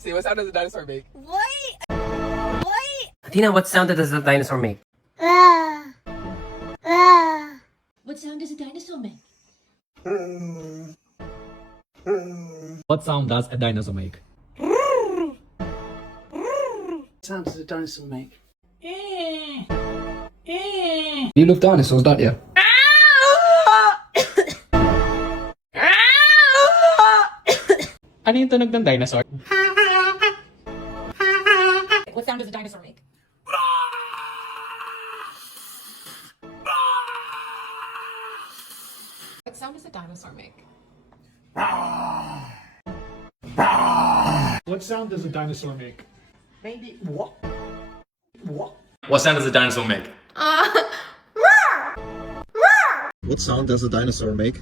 See, what sound does a dinosaur make? Wait! Tina, what sound does a dinosaur make? What sound does a dinosaur make? What sound does a dinosaur make? What sound does a dinosaur make? You love dinosaurs, don't you? Ano yung tunog ng dinosaur? What sound does a dinosaur make? What sound does a dinosaur make? What sound does a dinosaur make? Maybe what? What? What sound does a dinosaur make? What sound does a dinosaur make?